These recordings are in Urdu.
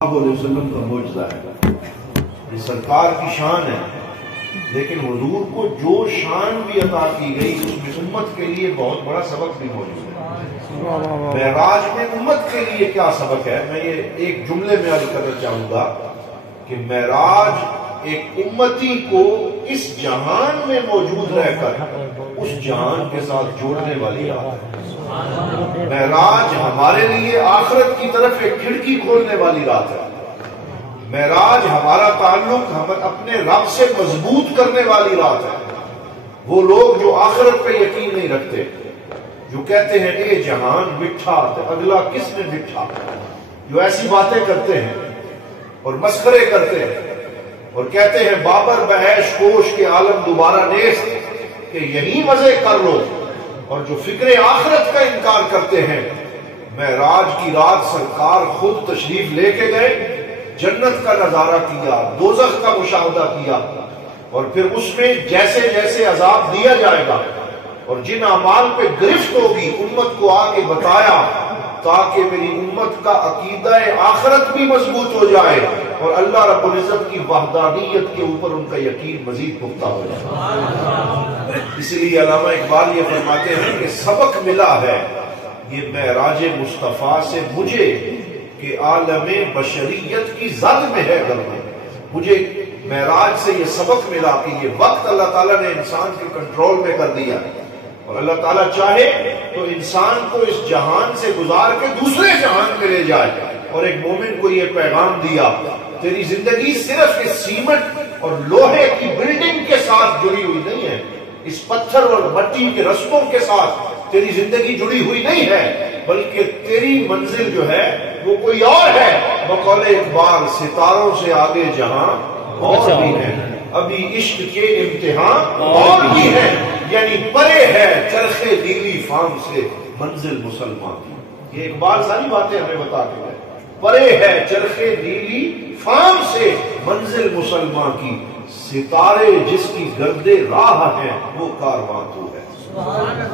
علیہ وسلم کا معجزہ ہے، یہ سرکار کی شان ہے، لیکن حضور کو جو شان بھی عطا کی گئی اس میں امت کے لیے بہت بڑا سبق بھی موجود ہے۔ معراج میں امت کے لیے کیا سبق ہے، میں یہ ایک جملے میں عرض کرنا چاہوں گا کہ معراج ایک امتی کو اس جہان میں موجود رہ کر اس جہان کے ساتھ جوڑنے والی بات ہے۔ معراج ہمارے لیے آخرت کی طرف ایک کھڑکی کھولنے والی رات ہے۔ معراج ہمارا تعلق ہم اپنے رب سے مضبوط کرنے والی رات ہے۔ وہ لوگ جو آخرت پہ یقین نہیں رکھتے، جو کہتے ہیں اے جہان مٹھا تو اگلا کس میں مٹھا، جو ایسی باتیں کرتے ہیں اور مسخرے کرتے ہیں اور کہتے ہیں بابر بعیش کوش کے عالم دوبارہ نیست، کہ یہی مزے کر لو، اور جو فکر آخرت کا انکار کرتے ہیں، معراج کی رات سرکار خود تشریف لے کے گئے، جنت کا نظارہ کیا، دوزخ کا مشاہدہ کیا، اور پھر اس میں جیسے جیسے عذاب دیا جائے گا اور جن اعمال پہ گرفت ہوگی امت کو آ کے بتایا، تاکہ میری امت کا عقیدہ آخرت بھی مضبوط ہو جائے اور اللہ رب العزت کی وحدانیت کے اوپر ان کا یقین مزید پختہ ہو جائے۔ اس لیے علامہ اقبال یہ فرماتے ہیں کہ سبق ملا ہے یہ معراج مصطفیٰ سے مجھے کہ عالم بشریت کی زد میں ہے غربت۔ مجھے معراج سے یہ سبق ملا کہ یہ وقت اللہ تعالیٰ نے انسان کے کنٹرول میں کر دیا، اور اللہ تعالیٰ چاہے تو انسان کو اس جہان سے گزار کے دوسرے جہان میں لے جائے۔ اور ایک مومن کو یہ پیغام دیا، تیری زندگی صرف اس سیمنٹ اور لوہے کی بلڈنگ کے ساتھ جڑی ہوئی نہیں ہے، اس پتھر اور مٹی کے رسموں کے ساتھ تیری زندگی جڑی ہوئی نہیں ہے، بلکہ تیری منزل جو ہے وہ کوئی اور ہے۔ بقول اقبال ستاروں سے آگے جہاں اور بھی ہے، ابھی عشق کے امتحان اور بھی ہے، یعنی پرے ہے چرخے نیلی فام سے منزل مسلمان کی۔ یہ اقبال ساری باتیں ہمیں بتا کے گئے، پرے ہے چرخے نیلی فام سے منزل مسلمان کی، ستارے جس کی گرد راہ ہے وہ کارواں تو ہے۔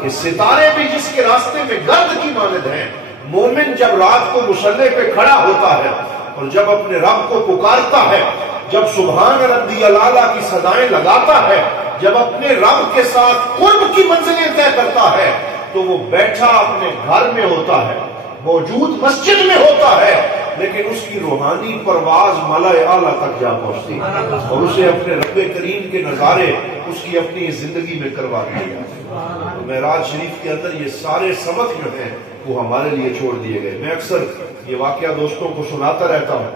کہ ستارے بھی جس کے راستے میں گرد کی مانند ہیں۔ مومن جب رات کو مصلی پہ کھڑا ہوتا ہے اور جب اپنے رب کو پکارتا ہے، جب سبحان ربی الاعلیٰ کی صدائیں لگاتا ہے، جب اپنے رب کے ساتھ قرب کی منزلیں طے کرتا ہے، تو وہ بیٹھا اپنے گھر میں ہوتا ہے، موجود مسجد میں ہوتا ہے، لیکن اس کی روحانی پرواز ملائے اعلیٰ تک جا پہنچتی اور اسے اپنے رب کریم کے نظارے اس کی اپنی زندگی میں کروا دیا۔ تو معراج شریف کے اندر یہ سارے سبق جو ہیں وہ ہمارے لیے چھوڑ دیے گئے۔ میں اکثر یہ واقعہ دوستوں کو سناتا رہتا ہوں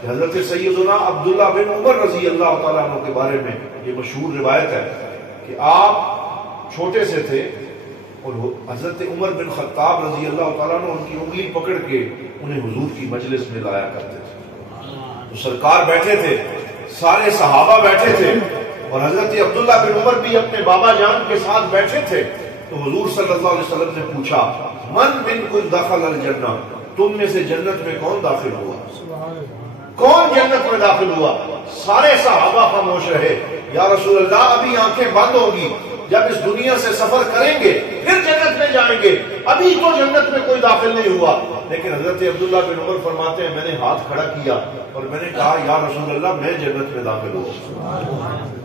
کہ حضرت سیدنا عبداللہ بن عمر رضی اللہ تعالیٰ عنہ کے بارے میں یہ مشہور روایت ہے کہ آپ چھوٹے سے تھے اور حضرت عمر بن خطاب رضی اللہ تعالیٰ عنہ ان کی انگلی پکڑ کے انہیں حضور کی مجلس میں لایا کرتے تھے۔ تو سرکار بیٹھے تھے، سارے صحابہ بیٹھے تھے، اور حضرت عبداللہ بن عمر بھی اپنے بابا جان کے ساتھ بیٹھے تھے۔ تو حضور صلی اللہ علیہ وسلم نے پوچھا من منکم دخل الجنہ، تم میں سے جنت میں کون داخل ہوا، کون جنت میں داخل ہوا؟ سارے صحابہ خاموش رہے۔ یا رسول اللہ ابھی آنکھیں بند ہوگی، جب اس دنیا سے سفر کریں گے پھر جنت میں جائیں گے، ابھی تو جنت میں کوئی داخل نہیں ہوا۔ لیکن حضرت عبداللہ بن عمر فرماتے ہیں میں نے ہاتھ کھڑا کیا اور میں نے کہا یا رسول اللہ میں جنت میں داخل ہوں۔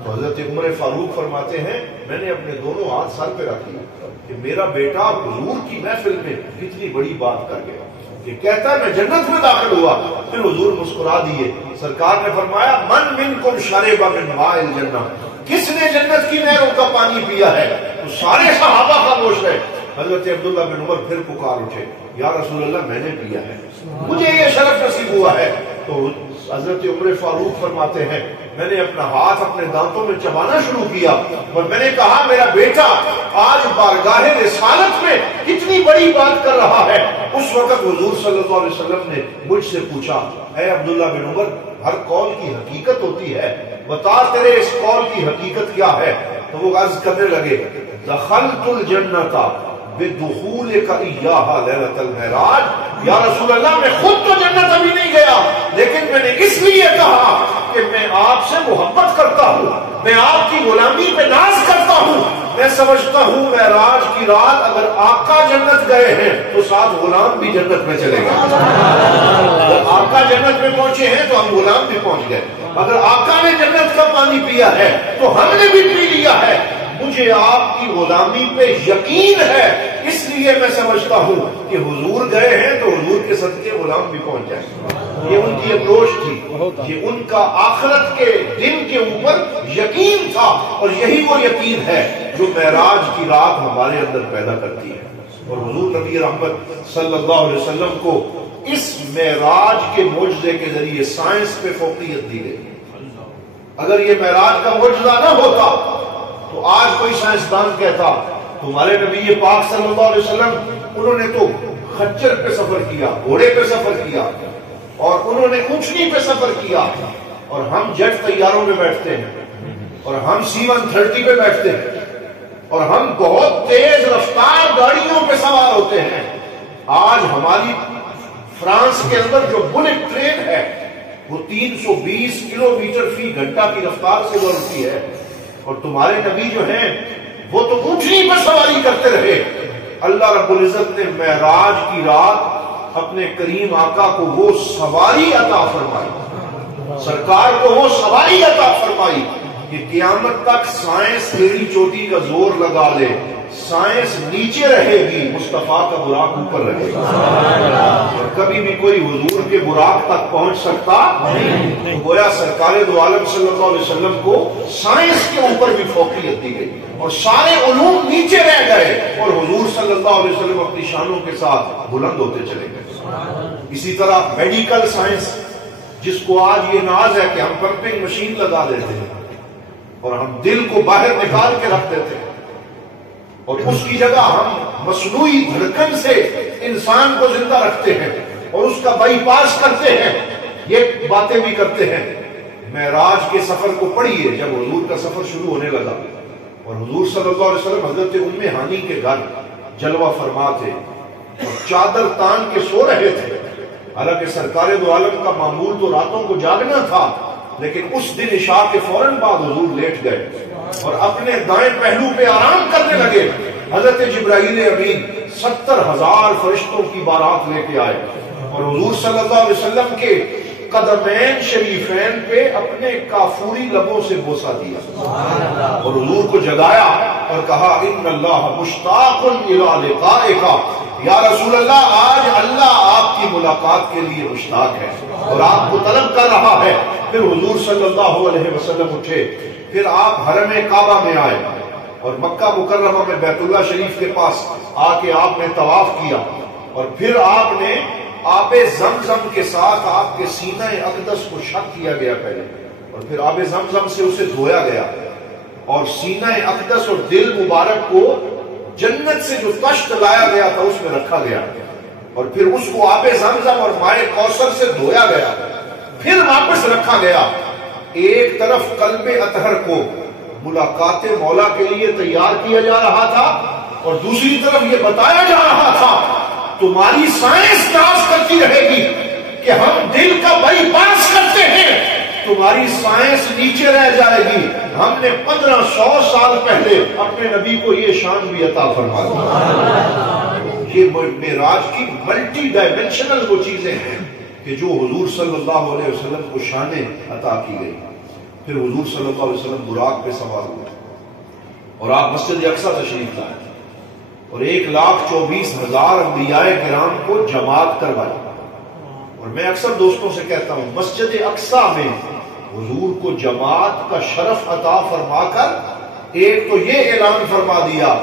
تو حضرت عمر فاروق فرماتے ہیں میں نے اپنے دونوں ہاتھ سر پہ رکھ لیے کہ میرا بیٹا حضور کی محفل میں کتنی بڑی بات کر گیا کہ کہتا ہے میں جنت میں داخل ہوا۔ پھر حضور مسکرا دیے، سرکار نے فرمایا من منکم شرب من ماء الجنہ، کس نے جنت کی نہروں کا پانی پیا ہے؟ تو سارے صحابہ خاموش رہے۔ حضرت عبداللہ بن عمر پھر پکار اٹھے یا رسول اللہ میں نے پیا ہے، مجھے یہ شرف نصیب ہوا ہے۔ تو حضرت عمر فاروق فرماتے ہیں میں نے اپنا ہاتھ اپنے دانتوں میں چبانا شروع کیا اور میں نے کہا میرا بیٹا آج بارگاہ رسالت میں کتنی بڑی بات کر رہا ہے۔ اس وقت حضور صلی اللہ علیہ وسلم نے مجھ سے پوچھا اے عبداللہ بن عمر ہر قول کی حقیقت ہوتی ہے، بتا تیرے اس قول کی حقیقت کیا ہے؟ تو وہ عرض کرنے لگے دخلت الجنت بدخولک ایہا لیلۃ المعراج، یا رسول اللہ میں خود تو جنت ابھی نہیں گیا، لیکن میں نے اس لیے کہا کہ میں آپ سے محبت کرتا ہوں، میں آپ کی غلامی پہ ناز کرتا ہوں، میں سمجھتا ہوں معراج کی رات اگر آقا جنت گئے ہیں تو ساتھ غلام بھی جنت میں چلے گئے. اگر آقا جنت میں پہنچے ہیں تو ہم غلام بھی پہنچ گئے. اگر آقا نے جنت کا پانی پیا ہے تو ہم نے بھی پی لیا ہے. مجھے آپ کی غلامی پہ یقین ہے، اس لیے میں سمجھتا ہوں کہ حضور گئے ہیں تو حضور کے صدقے غلام بھی پہنچ جائیں. یہ ان کی اپروچ تھی، یہ ان کا آخرت کے دن کے اوپر یقین تھا، اور یہی وہ یقین ہے جو معراج کی رات ہمارے اندر پیدا کرتی ہے. اور حضور نبی رحمت صلی اللہ علیہ وسلم کو اس معراج کے معجزے کے ذریعے سائنس پہ فوقیت دی گئی. اگر یہ معراج کا معجزہ نہ ہوتا تو آج کوئی سائنسدان کہتا تمہارے نبی پاک صلی اللہ علیہ وسلم انہوں نے تو خچر پہ سفر کیا، گھوڑے پہ سفر کیا، اور انہوں نے اونٹنی پہ سفر کیا، اور ہم جیٹ طیاروں میں بیٹھتے ہیں، اور ہم C-130 پہ بیٹھتے ہیں، اور ہم بہت تیز رفتار گاڑیوں پہ سوار ہوتے ہیں. آج ہماری فرانس کے اندر جو بلٹ ٹرین ہے وہ 320 کلومیٹر فی گھنٹہ کی رفتار سے دوڑتی ہے، اور تمہارے نبی جو ہیں وہ تو اونٹنی پر سواری کرتے رہے. اللہ رب العزت نے معراج کی رات اپنے کریم آقا کو وہ سواری عطا فرمائی، سرکار کو وہ سواری عطا فرمائی کہ قیامت تک سائنس ایڑی چوٹی کا زور لگا لے، سائنس نیچے رہے گی، مصطفیٰ کا براق اوپر رہے گا. اور کبھی بھی کوئی حضور کے براق تک پہنچ سکتا نہیں. گویا سرکار دو عالم صلی اللہ علیہ وسلم کو سائنس کے اوپر بھی فوقیت دی گئی، اور سارے علوم نیچے رہ گئے، اور حضور صلی اللہ علیہ وسلم اپنی شانوں کے ساتھ بلند ہوتے چلے گئے. اسی طرح میڈیکل سائنس، جس کو آج یہ ناز ہے کہ ہم پمپنگ مشین لگا دیتے ہیں اور ہم دل کو باہر نکال کے رکھ دیتے ہیں، اور اس کی جگہ ہم مصنوعی دھڑکن سے انسان کو زندہ رکھتے ہیں اور اس کا بائی پاس کرتے ہیں، یہ باتیں بھی کرتے ہیں. معراج کے سفر کو پڑھیے جب حضور کا سفر شروع ہونے لگا، اور حضور صلی اللہ علیہ وسلم حضرت ام ہانی کے گھر جلوہ فرما تھے اور چادر تان کے سو رہے تھے. حالانکہ سرکار دو عالم کا معمول تو راتوں کو جاگنا تھا، لیکن اس دن عشاء کے فوراً بعد حضور لیٹ گئے اور اپنے دائیں پہلو پہ آرام کرنے لگے. حضرت جبرائیل امین 70,000 فرشتوں کی بارات لے کے آئے اور حضور صلی اللہ علیہ وسلم کے قدمین شریفین پہ اپنے کافوری لبوں سے بوسہ دیا اور حضور کو جگایا اور کہا ان اللہ مشتاق الی لقائک، یا رسول اللہ آج اللہ آپ کی ملاقات کے لیے مشتاق ہے اور آپ کو طلب کر رہا ہے. پھر حضور صلی اللہ علیہ وسلم اٹھے، پھر آپ حرم کعبہ میں آئے اور مکہ مکرمہ میں بیت اللہ شریف کے پاس آ کے آپ نے طواف کیا، اور پھر آپ نے آب زمزم کے ساتھ آپ کے سینہ اقدس کو شق کیا گیا پہلے، اور پھر آب زمزم سے اسے دھویا گیا، اور سینہ اقدس اور دل مبارک کو جنت سے جو تشت لایا گیا تھا اس میں رکھا گیا، اور پھر اس کو آب زمزم اور مائے کوثر سے دھویا گیا، پھر واپس رکھا گیا. ایک طرف قلب اطہر کو ملاقات مولا کے لیے تیار کیا جا رہا تھا، اور دوسری طرف یہ بتایا جا رہا تھا تمہاری سائنس ناز کرتی رہے گی کہ ہم دل کا بائی پاس کرتے ہیں، تمہاری سائنس نیچے رہ جائے گی. ہم نے 1500 سال پہلے اپنے نبی کو یہ شان بھی عطا فرما دی. یہ معراج کی ملٹی ڈائمینشنل وہ چیزیں ہیں کہ جو حضور صلی اللہ علیہ وسلم کو شانیں عطا کی گئی. پھر حضور صلی اللہ علیہ وسلم براق پہ سوار ہوئے اور آپ مسجد اقصی تشریف لائے اور 1,24,000 انبیاء کرام کو جماعت کروائی. اور میں اکثر دوستوں سے کہتا ہوں مسجد اقصی میں حضور کو جماعت کا شرف عطا فرما کر ایک تو یہ اعلان فرما دیا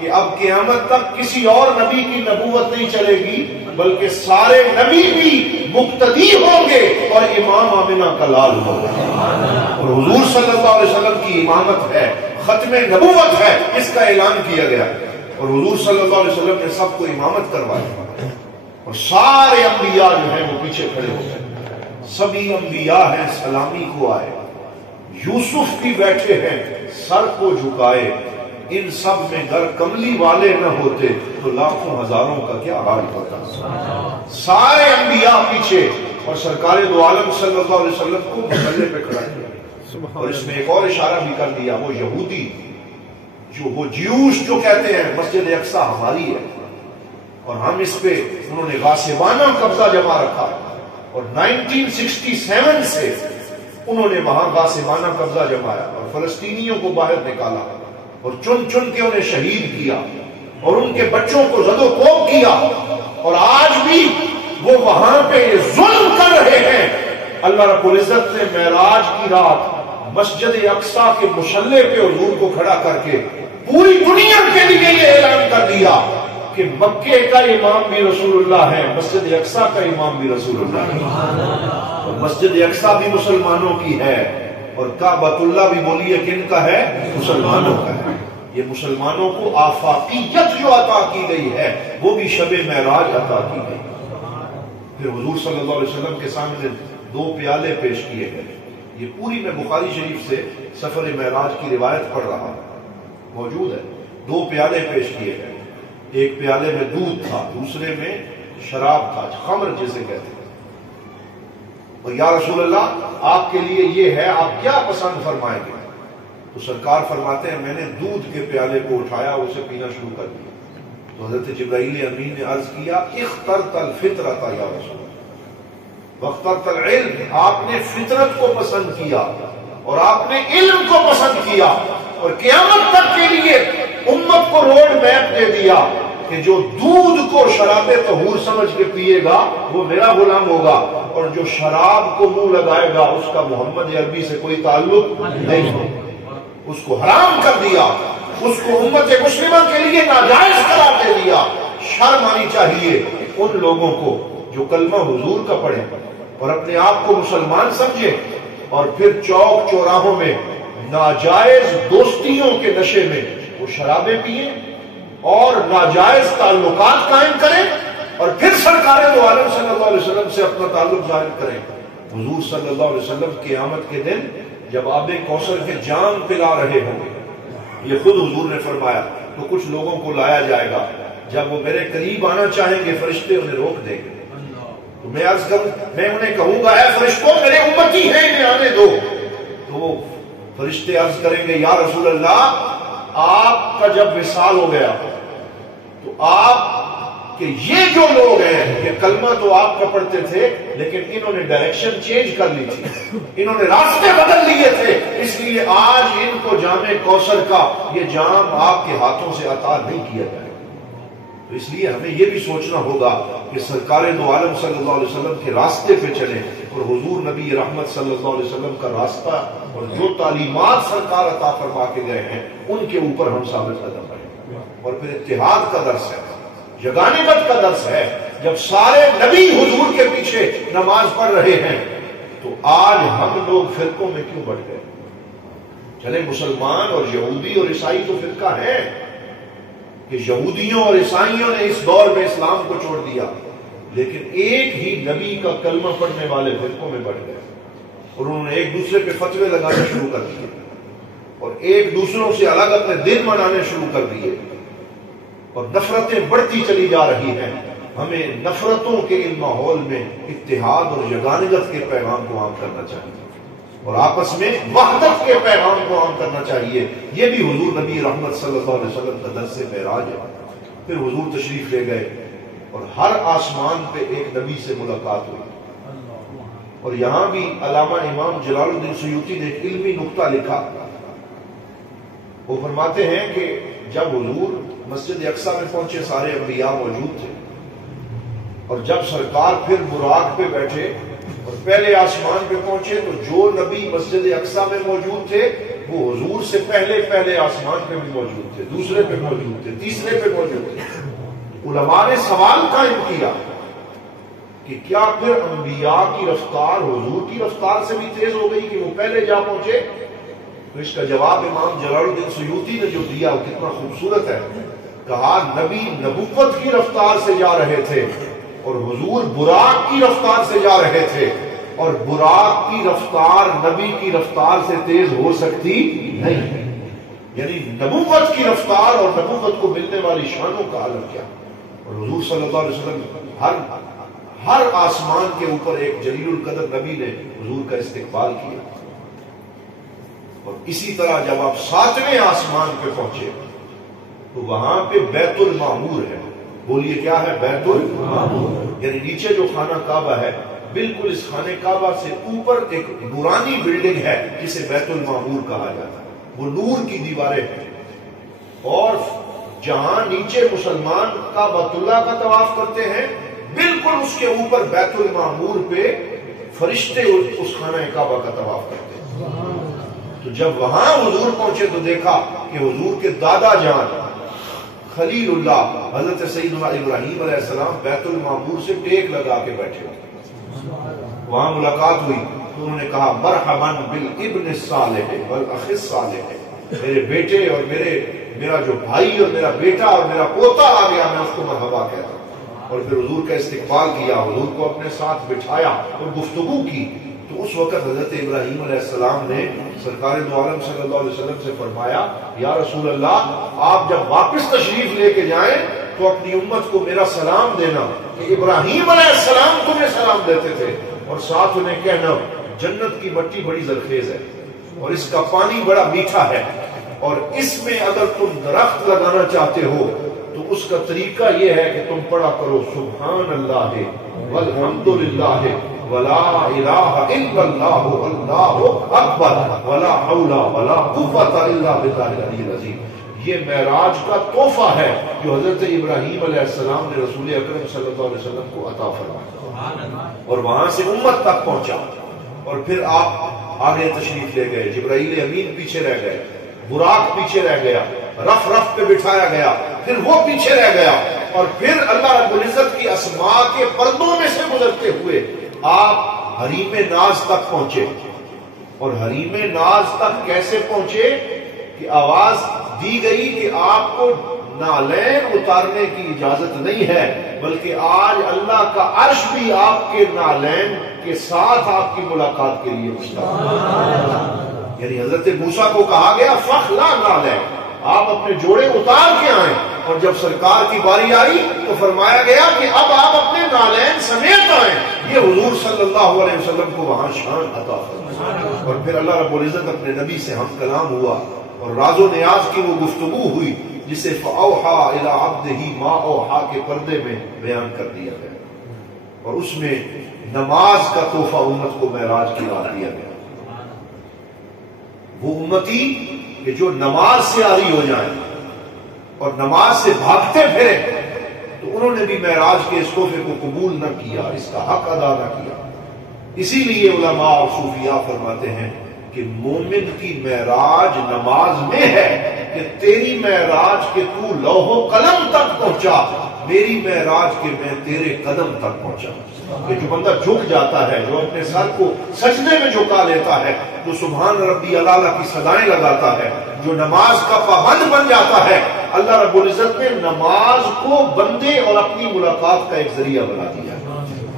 کہ اب قیامت تک کسی اور نبی کی نبوت نہیں چلے گی، بلکہ سارے نبی بھی مقتدی ہوں گے اور امام آمنہ کا لال ہوگا. اور حضور صلی اللہ علیہ وسلم کی امامت ہے، ختم نبوت ہے، اس کا اعلان کیا گیا، اور حضور صلی اللہ علیہ وسلم نے سب کو امامت کروائی، اور سارے انبیاء جو ہیں وہ پیچھے کھڑے ہو گئے. سبھی انبیاء ہیں سلامی کو آئے، یوسف بھی بیٹھے ہیں سر کو جھکائے. ان سب میں گر کملی والے نہ ہوتے تو لاکھوں ہزاروں کا کیا حال ہوتا. سارے انبیاء پیچھے اور سرکار دو عالم صلی اللہ علیہ وسلم کو مسلح پہ کھڑا کیا. اور اس میں ایک اور اشارہ بھی کر دیا، وہ یہودی جو وہ جیوش جو کہتے ہیں مسجد اقصی ہماری ہے اور ہم اس پہ انہوں نے غاصبانہ قبضہ جما رکھا اور 1967 سے انہوں نے وہاں غاصبانہ قبضہ جمایا اور فلسطینیوں کو باہر نکالا اور چن چن کے انہیں شہید کیا اور ان کے بچوں کو زد و کوب کیا اور آج بھی وہ وہاں پہ یہ ظلم کر رہے ہیں۔ اللہ رب العزت نے معراج کی رات مسجد اقصی کے مشلے پہ حضور کو کھڑا کر کے پوری دنیا کے لیے یہ اعلان کر دیا کہ مکے کا امام بھی رسول اللہ ہے، مسجد اقصی کا امام بھی رسول اللہ ہے، اور مسجد اقصی بھی مسلمانوں کی ہے اور کعبۃ اللہ بھی بولیے کن کا ہے؟ مسلمانوں کا ہے۔ یہ مسلمانوں کو آفاقیت جو عطا کی گئی ہے وہ بھی شب معراج عطا کی گئی۔ پھر حضور صلی اللہ علیہ وسلم کے سامنے 2 پیالے پیش کیے گئے۔ یہ پوری میں بخاری شریف سے سفر معراج کی روایت پڑھ رہا ہوں، موجود ہے۔ 2 پیالے پیش کیے گئے، ایک پیالے میں دودھ تھا، دوسرے میں شراب تھا، خمر جسے کہتے ہیں۔ اور یا رسول اللہ آپ کے لیے یہ ہے، آپ کیا پسند فرمائیں گے؟ تو سرکار فرماتے ہیں میں نے دودھ کے پیالے کو اٹھایا، اسے پینا شروع کر دیا۔ تو حضرت جبرائیل امین نے عرض کیا اخترت الفطرۃ یا رسول اللہ واخترت العلم، آپ نے فطرت کو پسند کیا اور آپ نے علم کو پسند کیا اور قیامت تک کے لیے امت کو روڈ میپ دے دیا کہ جو دودھ کو شراب طہور سمجھ کے پیے گا وہ میرا غلام ہوگا اور جو شراب کو منہ لگائے گا اس کا محمد عربی سے کوئی تعلق نہیں ہوگا۔ اس کو حرام کر دیا، اس کو امت مسلمہ کے لیے ناجائز قرار دے دیا۔ شرم آنی چاہیے ان لوگوں کو جو کلمہ حضور کا پڑھیں اور اپنے آپ کو مسلمان سمجھے اور پھر چوک چوراہوں میں ناجائز دوستیوں کے نشے میں وہ شرابیں پیئیں اور ناجائز تعلقات قائم کریں اور پھر سرکار دو عالم صلی اللہ علیہ وسلم سے اپنا تعلق ظاہر کریں۔ حضور صلی اللہ علیہ وسلم قیامت کے دن جب آب کوثر کے جام پلا رہے ہوں گے، یہ خود حضور نے فرمایا، تو کچھ لوگوں کو لایا جائے گا، جب وہ میرے قریب آنا چاہیں گے فرشتے انہیں روک دیں گے، تو میں عرض کروں، میں انہیں کہوں گا اے فرشتوں میرے امتی ہیں انہیں آنے دو، تو وہ فرشتے عرض کریں گے یا رسول اللہ آپ کا جب وصال ہو گیا تو آپ کہ یہ جو لوگ ہیں کہ کلمہ تو آپ کا پڑھتے تھے لیکن انہوں نے ڈائریکشن چینج کر لی تھی، انہوں نے راستے بدل لیے تھے، اس لیے آج ان کو جام کوثر کا یہ جام آپ کے ہاتھوں سے عطا نہیں کیا جائے۔ تو اس لیے ہمیں یہ بھی سوچنا ہوگا کہ سرکار دو عالم صلی اللہ علیہ وسلم کے راستے پہ چلیں اور حضور نبی رحمت صلی اللہ علیہ وسلم کا راستہ اور جو تعلیمات سرکار عطا فرما کے گئے ہیں ان کے اوپر ہم ثابت قدم رہیں۔ اور پھر اتحاد کا درس ہے، یگانگت کا درس ہے، جب سارے نبی حضور کے پیچھے نماز پڑھ رہے ہیں تو آج ہم لوگ فرقوں میں کیوں بٹ گئے؟ چلے مسلمان اور یہودی اور عیسائی تو فرقہ ہیں کہ یہودیوں اور عیسائیوں نے اس دور میں اسلام کو چھوڑ دیا، لیکن ایک ہی نبی کا کلمہ پڑھنے والے فرقوں میں بٹ گئے اور انہوں نے ایک دوسرے پہ فتوے لگانے شروع کر دیے اور ایک دوسروں سے الگ اپنے دن منانے شروع کر دیے اور نفرتیں بڑھتی چلی جا رہی ہیں۔ ہمیں نفرتوں کے ان ماحول میں اتحاد اور یگانگت کے پیغام کو عام کرنا چاہیے اور آپس میں وحدت کے پیغام کو عام کرنا چاہیے۔ یہ بھی حضور نبی رحمت صلی اللہ علیہ وسلم کا درس معراج ہے۔ پھر حضور تشریف لے گئے اور ہر آسمان پہ ایک نبی سے ملاقات ہوئی اور یہاں بھی علامہ امام جلال الدین سیوطی نے ایک علمی نقطہ لکھا۔ وہ فرماتے ہیں کہ جب حضور مسجد اقصی میں پہنچے سارے انبیاء موجود تھے اور جب سرکار پھر براق پہ بیٹھے اور پہلے آسمان پہ پہنچے تو جو نبی مسجد اقصی میں موجود تھے وہ حضور سے پہلے آسمان پہ بھی موجود تھے، دوسرے پہ موجود تھے، تیسرے پہ موجود تھے۔ علماء نے سوال قائم کیا کہ کیا پھر انبیاء کی رفتار حضور کی رفتار سے بھی تیز ہو گئی کہ وہ پہلے جا پہنچے؟ تو اس کا جواب امام جلال الدین سیوطی نے جو دیا وہ کتنا خوبصورت ہے۔ کہا نبی نبوت کی رفتار سے جا رہے تھے اور حضور براق کی رفتار سے جا رہے تھے اور براق کی رفتار نبی کی رفتار سے تیز ہو سکتی نہیں، یعنی نبوت کی رفتار اور نبوت کو ملنے والی شانوں کا عالم کیا۔ اور حضور صلی اللہ علیہ وسلم ہر آسمان کے اوپر ایک جلیل القدر نبی نے حضور کا استقبال کیا۔ اور اسی طرح جب آپ 7ویں آسمان پہ پہنچے تو وہاں پہ بیت المعمور ہے. بولیے کیا ہے؟ بیت المعمور. یعنی نیچے جو خانہ کعبہ ہے بالکل اس خانہ کعبہ سے اوپر ایک نورانی بلڈنگ ہے جسے بیت المعمور کہا جاتا ہے. وہ نور کی دیواریں ہیں، اور جہاں نیچے مسلمان کعبۃ اللہ کا طواف کرتے ہیں بالکل اس کے اوپر بیت المعمور پہ فرشتے اس خانہ کعبہ کا طواف کرتے ہیں. تو جب وہاں حضور پہنچے تو دیکھا کہ حضور کے دادا جان خلیل اللہ حضرت سیدنا ابراہیم علیہ السلام بیت المعمور سے ٹیک لگا کے بیٹھے ہوتے. وہاں ملاقات ہوئی تو انہوں نے کہا مرحبا بالابن الصالح والاخ الصالح، میرے بیٹے اور میرا جو بھائی اور میرا بیٹا اور میرا پوتا آ گیا، میں اس کو مرحبا کہتا ہوں. اور پھر حضور کا استقبال کیا، حضور کو اپنے ساتھ بٹھایا اور گفتگو کی. تو اس وقت حضرت ابراہیم علیہ السلام نے سرکار دو عالم صلی اللہ علیہ وسلم سے فرمایا یا رسول اللہ، آپ جب واپس تشریف لے کے جائیں تو اپنی امت کو میرا سلام دینا کہ ابراہیم علیہ السلام تمہیں سلام دیتے تھے، اور ساتھ انہیں کہنا جنت کی مٹی بڑی زرخیز ہے اور اس کا پانی بڑا میٹھا ہے، اور اس میں اگر تم درخت لگانا چاہتے ہو تو اس کا طریقہ یہ ہے کہ تم پڑھا کرو سبحان اللہ والحمد للہ ولا الہ الا اللہ واللہ اکبر ولا حول ولا قوت الا باللہ العلی العظیم. یہ معراج کا تحفہ ہے جو حضرت ابراہیم علیہ السلام نے رسول اکرم صلی اللہ علیہ وسلم کو عطا فرمایا، اور وہاں سے امت تک پہنچا. اور پھر آپ آگے تشریف لے گئے، جبرائیل امین پیچھے رہ گئے، براق پیچھے رہ گیا، رف رف پہ بٹھایا گیا، پھر وہ پیچھے رہ گیا، اور پھر اللہ رب العزت کی اسماء کے پردوں میں سے گزرتے ہوئے آپ حریم ناز تک پہنچے. اور حریم ناز تک کیسے پہنچے کہ آواز دی گئی کہ آپ کو نالین اتارنے کی اجازت نہیں ہے، بلکہ آج اللہ کا عرش بھی آپ کے نالین کے ساتھ آپ کی ملاقات کے لیے مشتاق. یعنی حضرت موسیٰ کو کہا گیا فخلا نالین، آپ اپنے جوڑے اتار کے آئیں، اور جب سرکار کی باری آئی تو فرمایا گیا کہ اب آپ اپنے نالین سمیت آئیں. یہ حضور صلی اللہ علیہ وسلم کو وہاں شان عطا فرمائی. اور پھر اللہ رب العزت اپنے نبی سے ہم کلام ہوا اور راز و نیاز کی وہ گفتگو ہوئی جسے فَأَوْحَى إِلَىٰ عَبْدِهِ مَا أَوْحَىٰ کے پردے میں بیان کر دیا گیا، اور اس میں نماز کا تحفہ امت کو معراج کی رات دیا گیا. وہ امتی کہ جو نماز سے عاری ہو جائیں اور نماز سے بھاگتے پھریں، تو انہوں نے بھی معراج کے اس تحفے کو قبول نہ کیا، اس کا حق ادا نہ کیا. اسی لیے علماء اور صوفیاء فرماتے ہیں کہ مومن کی معراج نماز میں ہے کہ تیری معراج کے تو لوح و قلم تک پہنچا، میری معراج کے میں تیرے قدم تک پہنچا. کہ جو بندہ جھک جاتا ہے، جو اپنے سر کو سجدے میں جھکا لیتا ہے، جو سبحان ربی الاعلیٰ کی صدائیں لگاتا ہے، جو نماز کا پابند بن جاتا ہے، اللہ رب العزت نے نماز کو بندے اور اپنی ملاقات کا ایک ذریعہ بنا دیا.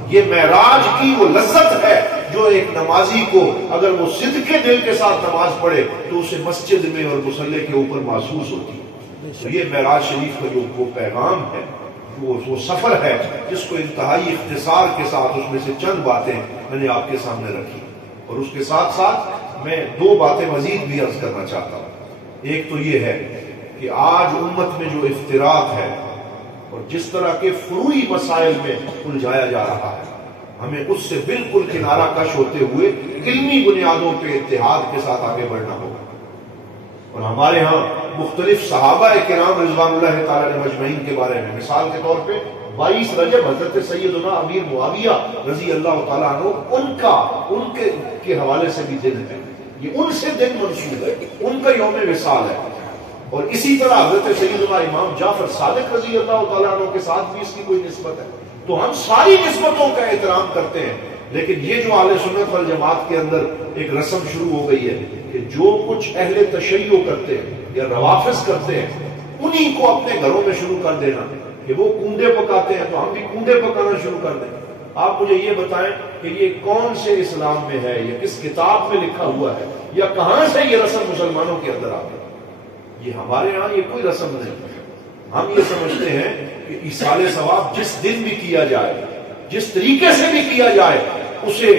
یہ معراج کی وہ لذت ہے جو ایک نمازی کو اگر وہ صدق کے دل کے ساتھ نماز پڑھے تو اسے مسجد میں اور مصلی کے اوپر محسوس ہوتی ہے. تو یہ معراج شریف کا جو وہ پیغام ہے، وہ سفر ہے جس کو انتہائی اختصار کے ساتھ اس میں سے چند باتیں میں نے آپ کے سامنے رکھی، اور اس کے ساتھ ساتھ میں دو باتیں مزید بھی عرض کرنا چاہتا ہوں. ایک تو یہ ہے کہ آج امت میں جو افتراق ہے اور جس طرح کے فروعی مسائل میں الجھایا جا رہا ہے، ہمیں اس سے بالکل کنارہ کش ہوتے ہوئے علمی بنیادوں پہ اتحاد کے ساتھ آگے بڑھنا ہوگا. اور ہمارے ہاں مختلف صحابہ کرام رضوان اللہ تعالیٰ عنہم مجمعین کے بارے میں، مثال کے طور پہ 22 رجب حضرت سیدنا امیر معاویہ رضی اللہ تعالیٰ عنہ ان کے حوالے سے بھی دن ہے، یہ ان سے دن منسوب ہے، ان کا یوم وصال ہے. اور اسی طرح حضرت سیدنا امام جعفر صادق رضی اللہ تعالیٰ عنہ کے ساتھ بھی اس کی کوئی نسبت ہے. تو ہم ساری نسبتوں کا احترام کرتے ہیں، لیکن یہ جو اہل سنت والجماعت کے اندر ایک رسم شروع ہو گئی ہے کہ جو کچھ اہل تشیع کرتے ہیں یا روافض کرتے ہیں انہی کو اپنے گھروں میں شروع کر دینا، کہ وہ کنڈے پکاتے ہیں تو ہم بھی کنڈے پکانا شروع کر دیں. آپ مجھے یہ بتائیں کہ یہ کون سے اسلام میں ہے، یہ کس کتاب میں لکھا ہوا ہے، یا کہاں سے یہ رسم مسلمانوں کے اندر آ گئی؟ یہ ہمارے ہاں یہ کوئی رسم نہیں. ہم یہ سمجھتے ہیں کہ ایصال ثواب جس دن بھی کیا جائے، جس طریقے سے بھی کیا جائے، اسے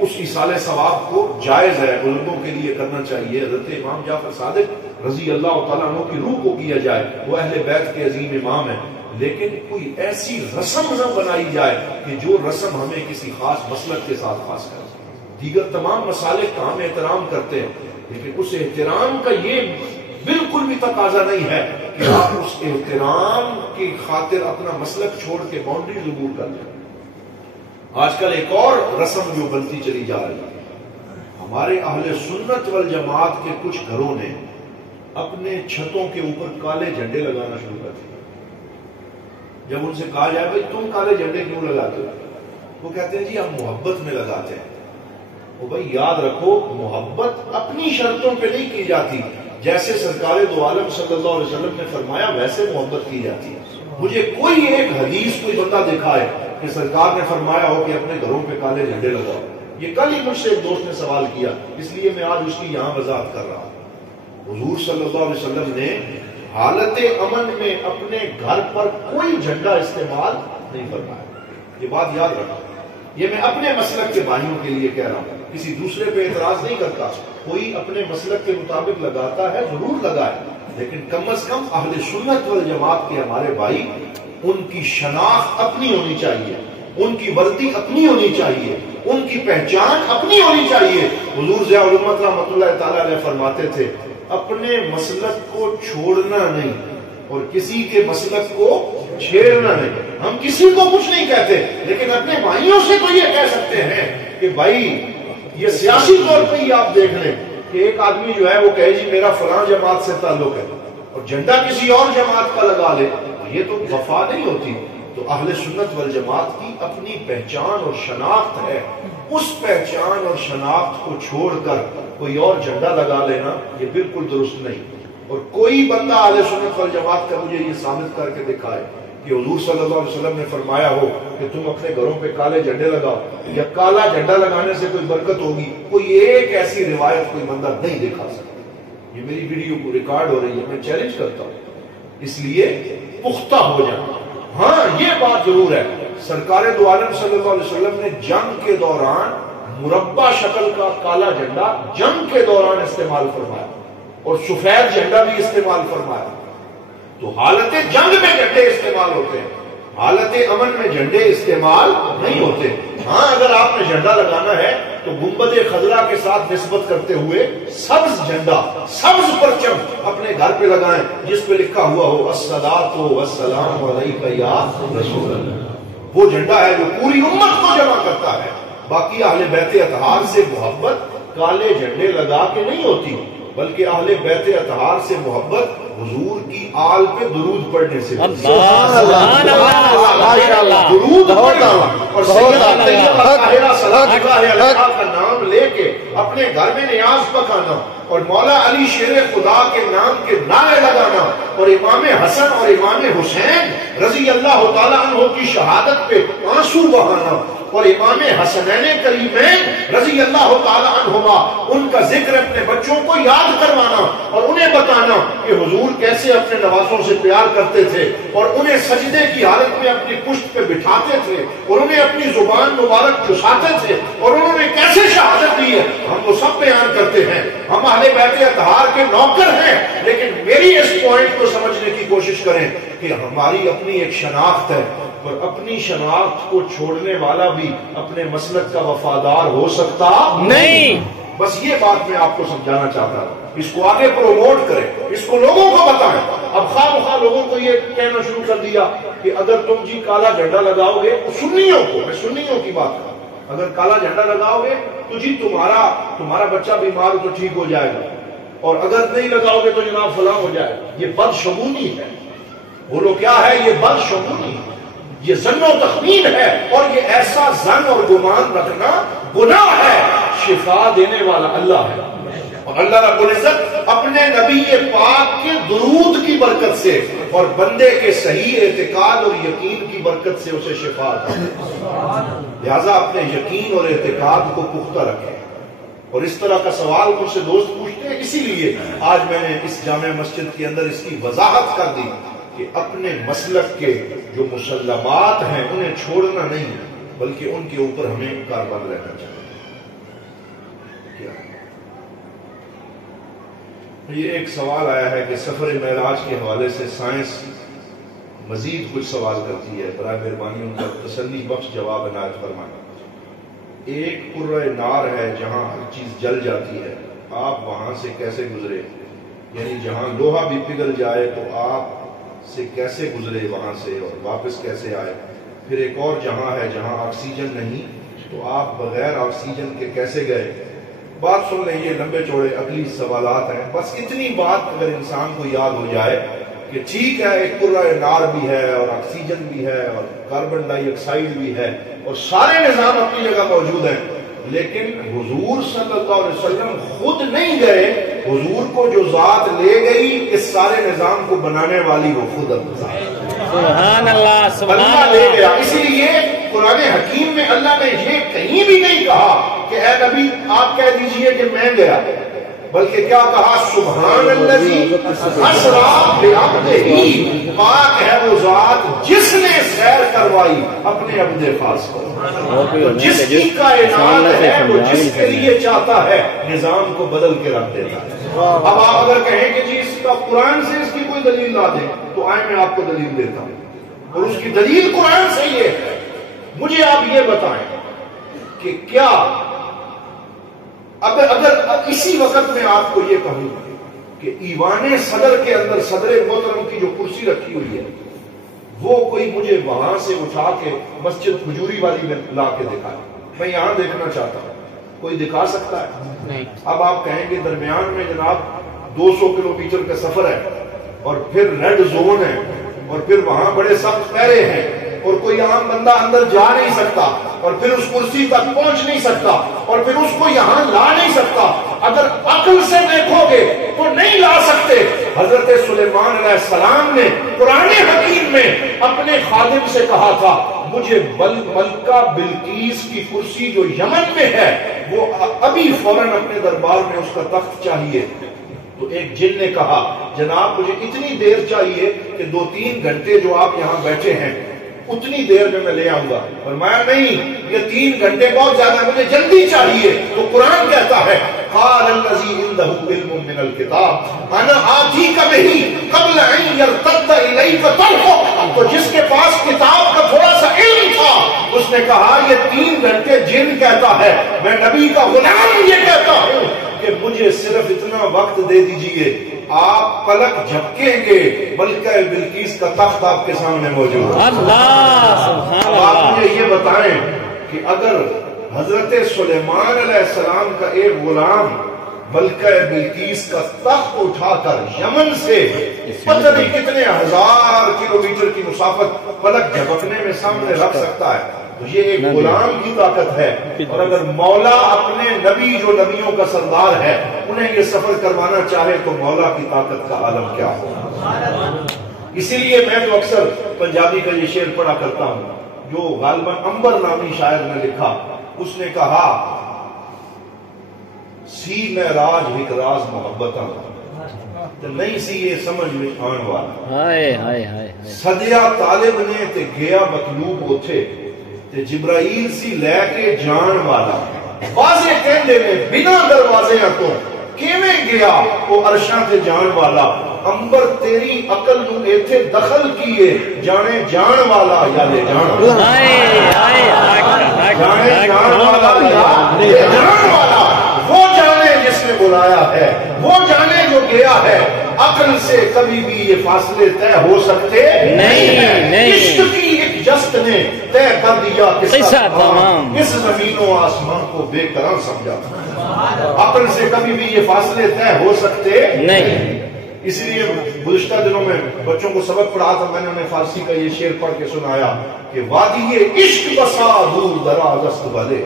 اس ایصال ثواب کو جائز ہے، بزرگوں کے لیے کرنا چاہیے. حضرت امام جعفر صادق رضی اللہ تعالیٰ عنہ کی روح کو کیا جائے، وہ اہل بیت کے عظیم امام ہیں، لیکن کوئی ایسی رسم نہ بنائی جائے کہ جو رسم ہمیں کسی خاص مسلک کے ساتھ خاص کرے. دیگر تمام مسالک کا ہم احترام کرتے ہیں، لیکن اس احترام کا یہ بالکل بھی تقاضا نہیں ہے کہ آپ اس احترام کی خاطر اپنا مسلک چھوڑ کے باؤنڈریز عبور کر لیں. آج کل ایک اور رسم جو بنتی چلی جا رہی ہے، ہمارے اہل سنت والجماعت کے کچھ گھروں نے اپنے چھتوں کے اوپر کالے جھنڈے لگانا شروع کر دیے. جب ان سے کہا جائے بھائی تم کالے جھنڈے کیوں لگاتے ہو، وہ کہتے ہیں جی ہم محبت میں لگاتے ہیں. وہ بھائی یاد رکھو، محبت اپنی شرطوں پہ نہیں کی جاتی، جیسے سرکار دو عالم صلی اللہ علیہ وسلم نے فرمایا ویسے محبت کی جاتی ہے. مجھے کوئی ایک حدیث کوئی بندہ دکھائے کہ سرکار نے فرمایا ہو کہ اپنے گھروں پہ کالے جھنڈے لگاؤ. یہ کل ہی مجھ سے ایک دوست نے سوال کیا، اس لیے میں آج اس کی یہاں وضاحت کر رہا ہوں. حضور صلی اللہ علیہ وسلم نے حالت امن میں اپنے گھر پر کوئی جھنڈا استعمال نہیں فرمایا. یہ بات یاد رکھو، یہ میں اپنے مسلک کے بھائیوں کے لیے کہہ رہا ہوں، کسی دوسرے پہ اعتراض نہیں کرتا. کوئی اپنے مسلک کے مطابق لگاتا ہے ضرور لگائے، لیکن کم از کم اہل سنت والجماعت کے ہمارے بھائی، ان کی شناخت اپنی ہونی چاہیے، ان کی وردی اپنی ہونی چاہیے، ان کی پہچان اپنی ہونی چاہیے. حضور ضیاء الامت رحمۃ اللہ تعالی علیہ فرماتے تھے اپنے مسلک کو چھوڑنا نہیں اور کسی کے مسلک کو چھیڑنا نہیں. ہم کسی کو کچھ نہیں کہتے، لیکن اپنے بھائیوں سے تو یہ کہہ سکتے ہیں کہ بھائی یہ سیاسی طور پہ ہی آپ دیکھ لیں کہ ایک آدمی جو ہے وہ کہے جی میرا فلاں جماعت سے تعلق ہے اور جھنڈا کسی اور جماعت کا لگا لے، یہ تو وفا نہیں ہوتی. تو اہل سنت والجماعت کی اپنی پہچان اور شناخت ہے، اس پہچان اور شناخت کو چھوڑ کر کوئی اور جھنڈا لگا لینا یہ بالکل درست نہیں. اور کوئی بندہ اہل سنت والجماعت کا مجھے یہ ثابت کر کے دکھائے کہ حضور صلی اللہ علیہ وسلم نے فرمایا ہو کہ تم اپنے گھروں پہ کالے جھنڈے لگاؤ یا کالا جھنڈا لگانے سے کوئی برکت ہوگی، کوئی ایک ایسی روایت کوئی بندہ نہیں دکھا سکتا. یہ میری ویڈیو کو ریکارڈ ہو رہی ہے، میں چیلنج کرتا ہوں. اس لیے پختہ ہو جائیں. ہاں یہ بات ضرور ہے، سرکار دو عالم صلی اللہ علیہ وسلم نے جنگ کے دوران مربع شکل کا کالا جھنڈا جنگ کے دوران استعمال فرمایا اور سفید جھنڈا بھی استعمال فرمایا. تو حالت جنگ میں جھنڈے استعمال ہوتے ہیں، حالت امن میں جھنڈے استعمال نہیں ہوتے. ہاں اگر آپ نے جھنڈا لگانا ہے تو گنبد خضرا کے ساتھ نسبت کرتے ہوئے سبز جھنڈا، سبز پرچم اپنے گھر پہ لگائیں جس پہ لکھا ہوا ہو الصلاۃ والسلام علیک یا رسول اللہ. وہ جھنڈا ہے جو پوری امت کو جمع کرتا ہے. باقی اہل بیت اطہار سے محبت کالے جھنڈے لگا کے نہیں ہوتی، بلکہ اہل بیت اطہار سے محبت حضور کی آل پہ درود پڑھنے سے. درود پڑھنا اور سیدہ طیبہ طاہرہ صلوات اللہ علیہا کا نام لے کے اپنے گھر میں نیاز پکانا اور مولا علی شیر خدا کے نام کے نعرے لگانا اور امام حسن اور امام حسین رضی اللہ تعالیٰ عنہ کی شہادت پہ آنسو بہانا اور امام حسنین کریمین رضی اللہ تعالیٰ عنہما ان کا ذکر اپنے بچوں کو یاد کروانا اور انہیں بتانا کہ حضور کیسے اپنے نوازوں سے پیار کرتے تھے اور انہیں سجدے کی حالت میں اپنی پشت پہ بٹھاتے تھے اور انہیں اپنی زبان مبارک چساتے تھے اور انہوں نے کیسے شہادت دی ہے، ہم وہ سب بیان کرتے ہیں. ہم اہل بیت اطہار کے نوکر ہیں، لیکن میری اس پوائنٹ کو سمجھنے کی کوشش کریں کہ ہماری اپنی ایک شناخت ہے اور اپنی شناخت کو چھوڑنے والا بھی اپنے مسلک کا وفادار ہو سکتا نہیں. بس یہ بات میں آپ کو سمجھانا چاہتا ہوں. اس کو آگے پروموٹ کریں، اس کو لوگوں کو بتائیں. اب خواہ مخواہ لوگوں کو یہ کہنا شروع کر دیا کہ اگر تم جی کالا جھنڈا لگاؤ گے، سنیوں کو، میں سنیوں کی بات کروں، اگر کالا جھنڈا لگاؤ گے تو جی تمہارا بچہ بیمار ہو تو ٹھیک ہو جائے گا، اور اگر نہیں لگاؤ گے تو جناب فلاں ہو جائے گا. یہ بدشگونی ہے. بولو کیا ہے یہ؟ بدشگونی، یہ ظن و تخمین ہے، اور یہ ایسا ظن اور گمان رکھنا گناہ ہے. شفا دینے والا اللہ ہے، اور اللہ رب العزت اپنے نبی پاک کے درود کی برکت سے اور بندے کے صحیح اعتقاد اور یقین کی برکت سے اسے شفا دیتا ہے. لہذا اپنے یقین اور اعتقاد کو پختہ رکھیں. اور اس طرح کا سوال مجھ سے دوست پوچھتے ہیں، اسی لیے آج میں نے اس جامع مسجد کے اندر اس کی وضاحت کر دی کہ اپنے مسلک کے جو مسلمات ہیں انہیں چھوڑنا نہیں، بلکہ ان کے اوپر ہمیں کاربند رہنا چاہیے. کیا ہے؟ یہ ایک سوال آیا ہے کہ سفر معراج کے حوالے سے سائنس مزید کچھ سوال کرتی ہے، برائے مہربانی ان کا تسلی بخش جواب عنایت فرمائیں۔ ایک قرہ نار ہے جہاں ہر چیز جل جاتی ہے، آپ وہاں سے کیسے گزرے؟ یعنی جہاں لوہا بھی پگھل جائے تو آپ سے کیسے گزرے وہاں سے اور واپس کیسے آئے؟ پھر ایک اور جہاں ہے جہاں آکسیجن نہیں تو آپ بغیر آکسیجن کے کیسے گئے؟ بات سن لیں، یہ لمبے چوڑے عقلی سوالات ہیں، بس اتنی بات اگر انسان کو یاد ہو جائے کہ ٹھیک ہے ایک قرہ نار بھی ہے اور آکسیجن بھی ہے اور کاربن ڈائی آکسائڈ بھی ہے اور سارے نظام اپنی جگہ موجود ہیں، لیکن حضور صلی اللہ علیہ وسلم خود نہیں گئے، حضور کو جو ذات لے گئی اس سارے نظام کو بنانے والی وہ خود سبحان اللہ سبحان اللہ لے گیا۔ اسی لیے قرآن حکیم میں اللہ نے یہ کہیں بھی نہیں کہا کہ اے نبی آپ کہہ دیجئے کہ میں گیا، بلکہ کیا کہا؟ سبحان الذی اسریٰ بعبدہ، پاک ہے وہ ذات جس نے سیر کروائی اپنے عبد خاص کو، جس کی کائنات ہے وہ جس کے لیے چاہتا ہے نظام کو بدل کے رکھ دیتا ہے۔ اب آپ اگر کہیں کہ جی اس کا قرآن سے اس کی کوئی دلیل لا دیں تو آئے میں آپ کو دلیل دیتا ہوں، اور اس کی دلیل قرآن سے یہ ہے۔ مجھے آپ یہ بتائیں کہ کیا اگر اسی وقت میں آپ کو یہ کہوں کہ ایوان صدر کے اندر صدر محترم کی جو کرسی رکھی ہوئی ہے وہ کوئی مجھے وہاں سے اٹھا کے مسجد کھجوری والی میں لا کے دکھائے، میں یہاں دیکھنا چاہتا ہوں، کوئی دکھا سکتا ہے؟ نہیں۔ اب آپ کہیں گے درمیان میں جناب 200 کلومیٹر کا سفر ہے اور پھر ریڈ زون ہے اور پھر وہاں بڑے سخت پہرے ہیں اور کوئی عام بندہ اندر جا نہیں سکتا اور پھر اس کرسی تک پہنچ نہیں سکتا اور پھر اس کو یہاں لا نہیں سکتا، اگر عقل سے دیکھو گے تو نہیں لا سکتے۔ حضرت سلیمان علیہ السلام نے قرآن حکیم میں اپنے خادم سے کہا تھا مجھے ملکہ بلقیس کی کرسی جو یمن میں ہے وہ ابھی فوراً اپنے دربار میں اس کا تخت چاہیے۔ تو ایک جن نے کہا جناب مجھے اتنی دیر چاہیے کہ 2-3 گھنٹے جو آپ یہاں بیٹھے ہیں اتنی دیر میں لے آؤں گا، فرمایا نہیں یہ 3 گھنٹے بہت زیادہ مجھے جلدی چاہیے۔ تو قرآن کہتا ہے قال الذی عنده علم من الکتاب انا آتیک بہ قبل ان یرتد الیک طرفک، تو جس کے پاس کتاب کا تھوڑا سا علم تھا اس نے کہا یہ 3 گھنٹے جن کہتا ہے، میں نبی کا غلام یہ کہتا ہوں کہ مجھے صرف اتنا وقت دے دیجئے، آپ پلک جھپکیں گے ملکہ بلقیس کا تخت آپ کے سامنے موجود ہے۔ اللہ سبحان اللہ۔ آپ مجھے یہ بتائیں کہ اگر حضرت سلیمان علیہ السلام کا ایک غلام ملکہ بلقیس کا تخت اٹھا کر یمن سے پتہ نہیں کتنے 1000 کلومیٹر کی مسافت پلک جھپکنے میں سامنے رکھ سکتا ہے تو یہ ایک غلام کی طاقت ہے، اور اگر مولا اپنے نبی جو نبیوں کا سردار ہے انہیں یہ سفر کروانا چاہے تو مولا کی طاقت کا عالم کیا ہو۔ اسی لیے میں تو اکثر پنجابی کا یہ شعر پڑھا کرتا ہوں جو غالباً انبر نامی شاعر نے لکھا، اس نے کہا سی میں راج ایک راز محبتاں تے نہیں سی یہ سمجھ میں آن والا، ہائے ہائے ہائے سدیا طالب نے تے گیا مطلوب اوتھے تے جبرائیل سی لے کے جان والا، واضح کہندے نے بنا دروازے تو کیویں گیا وہ عرشاں تے جان والا، انبر تیری عقل نو ایتھے دخل کیے جانے جان والا یا لے جان والا، جانے جان والا یا لے جان والا، وہ جانے جس نے بلایا ہے، وہ جانے جو گیا ہے، عقل سے کبھی بھی یہ فاصلے طے ہو سکتے نہیں، عشق کی ایک جست نے طے کر دیا قصہ تمام، اس زمین و آسمان کو بے قرار سمجھا، عقل سے کبھی بھی یہ فاصلے طے ہو سکتے نہیں۔ اس لیے گزشتہ دنوں میں بچوں کو سبق پڑھا تھا، میں نے انہیں فارسی کا یہ شعر پڑھ کے سنایا کہ وادی عشق بسا دور دراز است بھلے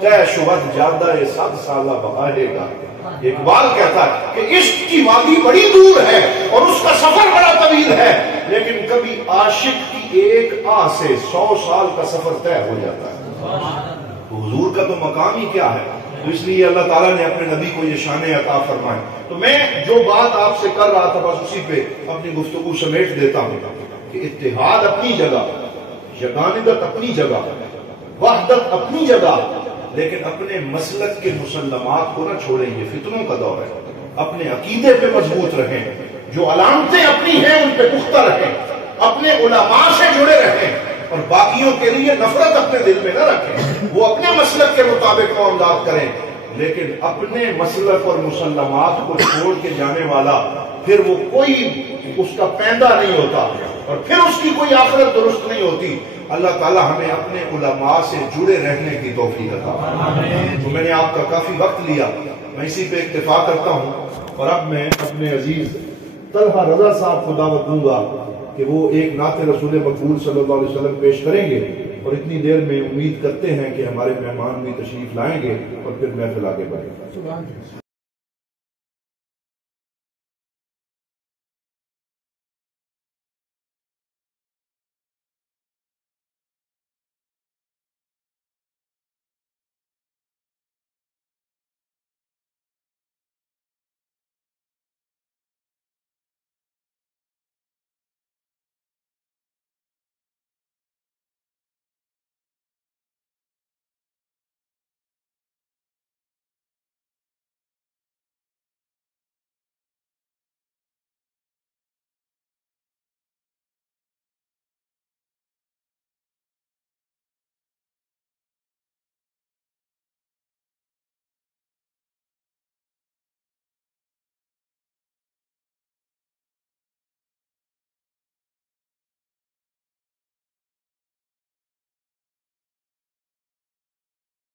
طے شود جادہ 7 سالہ بہارے گا۔ اقبال کہتا ہے کہ عشق کی وادی بڑی دور ہے اور اس کا سفر بڑا طویل ہے، لیکن کبھی عاشق کی ایک آہ سے 100 سال کا سفر طے ہو جاتا ہے۔ تو حضور کا تو مقام ہی کیا ہے، تو اس لیے اللہ تعالیٰ نے اپنے نبی کو یہ شان عطا فرمائے۔ تو میں جو بات آپ سے کر رہا تھا بس اسی پہ اپنی گفتگو سمیٹ دیتا ہوں کہ اتحاد اپنی جگہ، یگانگت اپنی جگہ، وحدت اپنی جگہ، لیکن اپنے مسلک کے مسلمات کو نہ چھوڑیں، یہ فتنوں کا دور ہے، اپنے عقیدے پہ مضبوط رہیں، جو علامتیں اپنی ہیں ان پہ پختہ رہیں، اپنے علماء سے جڑے رہیں، اور باقیوں کے لیے نفرت اپنے دل میں نہ رکھیں، وہ اپنے مسلک کے مطابق معاملات کریں، لیکن اپنے مسلک اور مسلمات کو چھوڑ کے جانے والا پھر وہ کوئی اس کا پیندہ نہیں ہوتا اور پھر اس کی کوئی آخرت درست نہیں ہوتی۔ اللہ تعالی ہمیں اپنے علماء سے جڑے رہنے کی توفیق عطا فرمائے۔ تو میں نے آپ کا کافی وقت لیا، میں اسی پہ اکتفا کرتا ہوں، اور اب میں اپنے عزیز طلحہ رضا صاحب کو دعوت دوں گا کہ وہ ایک نعت رسول مقبول صلی اللہ علیہ وسلم پیش کریں گے، اور اتنی دیر میں امید کرتے ہیں کہ ہمارے مہمان بھی تشریف لائیں گے اور پھر محفل آگے بڑھے گا۔